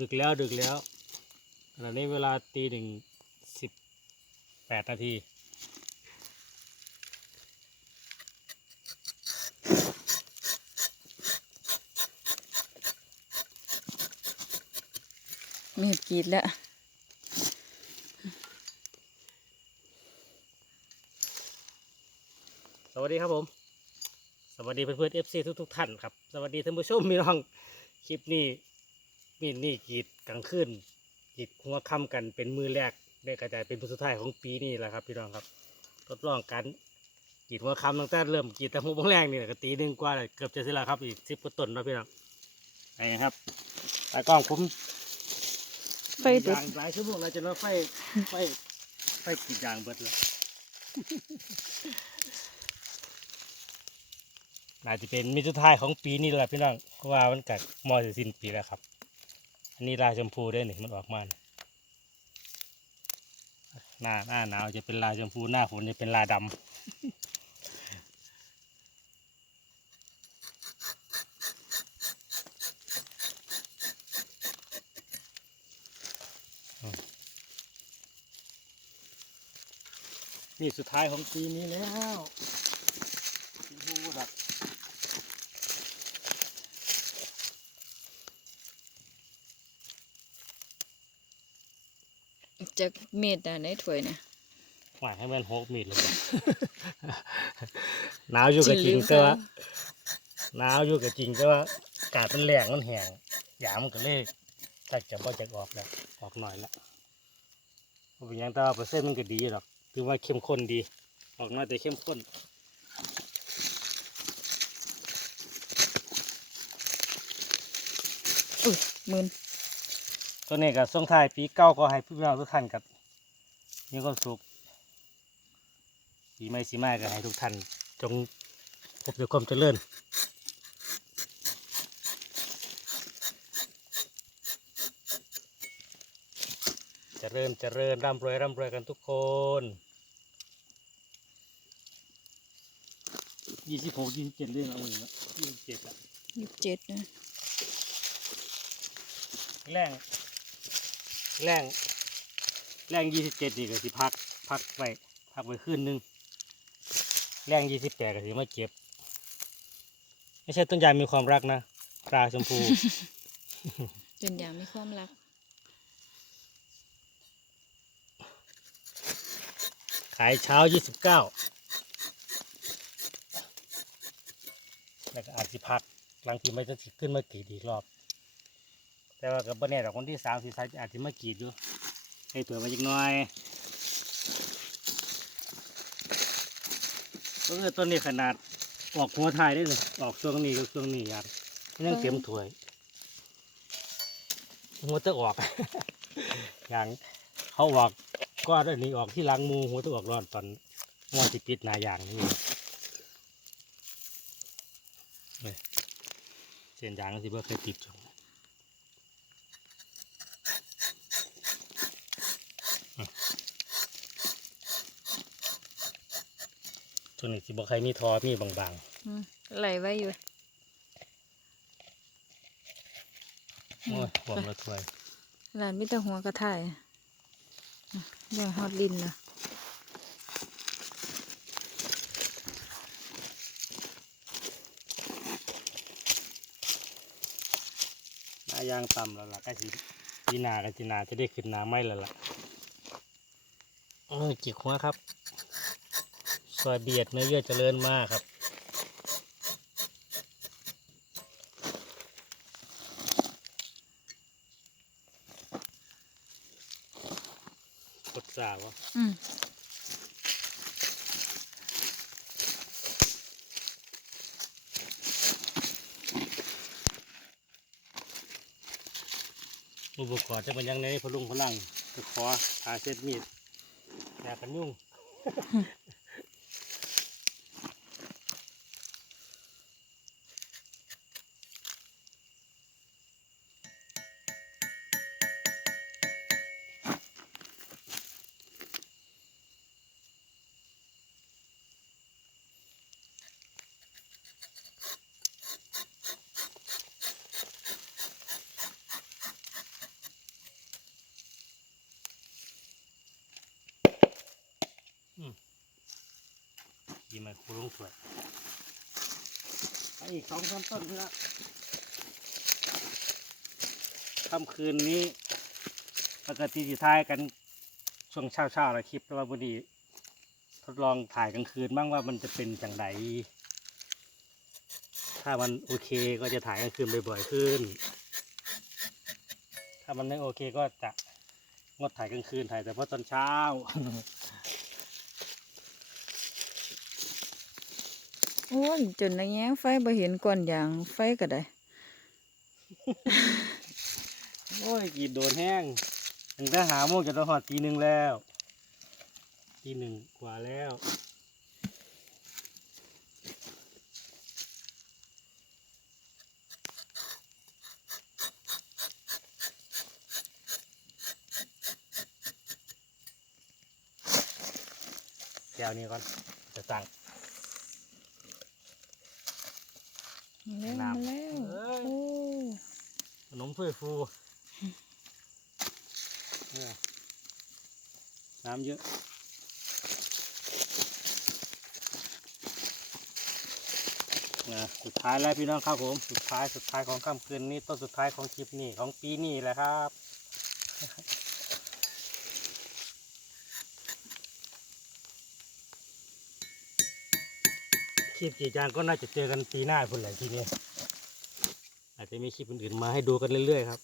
ดึกแล้วดึกแล้วขณะนี้เวลาตีหนึ่งสิบแปดนาทีมีดกรีดแล้วสวัสดีครับผม สวัสดีเพื่อนๆเอฟซีทุกทุกๆท่านครับ สวัสดีท่านผู้ชมพี่น้อง คลิปนี้ มีนี่กรีดกลางคืนกรีดหัวค่ำกันเป็นมือแรกได้กระจายเป็นผู้สุดท้ายของปีนี้แหละครับพี่น้องครับทดลองการกรีดหัวค่ำตั้งแต่เริ่มกรีดแต่หัวโมงแรกนี่แหละก็ตีหนึ่งกว่าเลยเกือบจะเสร็จแล้วครับอีกสิบกว่าต้นแล้วพี่น้องไงครับตากล้องผมไฟติดยางหลายชั่วโมงแล้วจนว่าไฟไฟไฟกรีดยางเบิดเลยน่าจะเป็นมิตรสุดท้ายของปีนี้แหละพี่น้องเพราะว่ามันกัดมอจะสิ้นปีแล้วครับ อันนี้ลายชมพูได้หนึ่งมันออกมาหน้าหน้าหนาวจะเป็นลายชมพูหน้าฝนจะเป็นลายดำนี่สุดท้ายของปีนี้แล้วชมพูดัก จากมีดน่ะในถ้วยน่ะหวายให้มันโฮกมีดเลยหนาวอยู่กับจริงจริงหรือแต่ว่าเปล่าหนาวอยู่กับจริงแต่ว่าอากาศมันแรงมันแห้งยามมันก็เลยถ้าจะบ่จะออกแล้วออกหน่อยละเพราะเป็นหยังแต่ว่าเปอร์เซ็นต์มันก็ดีหรอกคือว่าเข้มข้นดี ออกมาแต่เข้มข้นอุ้ยมืน ตัวนี้ก็ส่งท้ายปีเก่าก็ให้พี่น้องทุกท่านกับมีความสุขปีใหม่สีใหม่ก็ให้ทุกท่านจงพบด้วยความเจริญเจริญเจริญร่ำรวยร่ำรวยกันทุกคนยี่สิบหกยี่สิบเจ็ดเรื่องเอาเองละยี่สิบเจ็ดละยี่สิบเจ็ดนะแรง แรงแรงยี่สิบเจ็ดนี่ก็สิพักพักไปพักไปคืนหนึงแรงยี่สิบแปดก็สิมาเก็บ ไม่ใช่ต้นยางมีความรักนะปลาชมพูจนอย่างมีความรักขายเช้ายี่สิบเก้าแล้วก็อาจจะพักหลังที่ไม่จะสิขึ้นมากรีดอีกรอบ แต่ว่ากับเน่ดอกคนที่สามสี่สายอาจจะมากรีดอยู่ให้เผื่อมาอีกหน่อยก็คือต้นนี้ขนาดออกหัวไทายได้เลยออกช่วงนี้กับช่วงนี้ยันยังเต็มถ้วยหัวจะออก อย่างเขาออกก็ได้นี้ออกที่หลังมูหัวจะออกร้อนตอนหัวสิปิดหนาอย่างนี่เส้นยางสิเบ่เคยติดจง ตัวนี้สิบ่ใครมีทอมีบางอืมไหลไว้อยู่ๆโอ้ยหวมละถ้วยหลานมิตรหัวกระถ่ายอะยังฮอดลินนะหน้ายางต่ำแล้วล่ะใกล้สิจีนากับจีนาจะได้ขึ้นนาไม่แล้วล่ะโอ้ยจิกหัวครับ ซอยเบียดเนื้อเยื่อเจริญมากครับกดสาวะอืมอุปกรณ์จะเป็นยังไงพลุงพลังตะขอหาเส้นมีดแยกกันยุ่ง ยีมาคูลงสวยไอีกสองสามต้นพี่ละค่ำคืนนี้ ปกติสิถ่ายกันช่วงเช้าเช้าๆละคลิปแต่ว่าพอดีทดลองถ่ายกลางคืนบ้างว่ามันจะเป็นจังไดถ้ามันโอเคก็จะถ่ายกลางคืนบ่อยๆขึ้น ถ้ามันไม่โอเคก็จะงดถ่ายกลางคืนถ่ายแต่เพราะตอนเช้า อ้ยจนในแง้งไฟบ่เห็นก่อนอย่างไฟก็ได้ โอ้ยกีดโดนแห้งถึงได้หาโมงจะต้องหอดตีหนึ่งแล้วตีหนึ่งกว่าแล้วแก้วนี้ก่อนจะสั่ง แล้วน้ำมาแล้วเอ้ยโอ้ขนมถ้วยฟูเนี่ยน้ำเยอะนะสุดท้ายแล้วพี่น้องครับผม สุดท้ายสุดท้ายของค่ำคืนนี้ต้นสุดท้ายของคลิปนี้ของปีนี้แหละครับ คลิปจีจางก็น่าจะเจอกันปีหน้าคนแหละทีนี้อาจจะมีคลิปอื่นๆมาให้ดูกันเรื่อยๆครับ